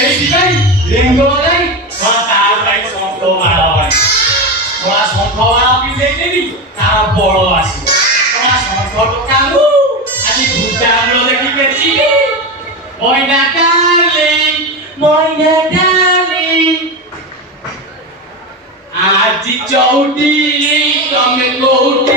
এইটাই রেঙ্গো নাই ওরা তার ভাই শঙ্খ মারাবাই ওরা শঙ্খ মারাবি দেখবি তারা বড় আসিব ওরা শঙ্খ তো কালু আজ ঘুরতে আমলো দেখি পেছি ময়না ডার্লিং আজি চৌটি তমে কোটি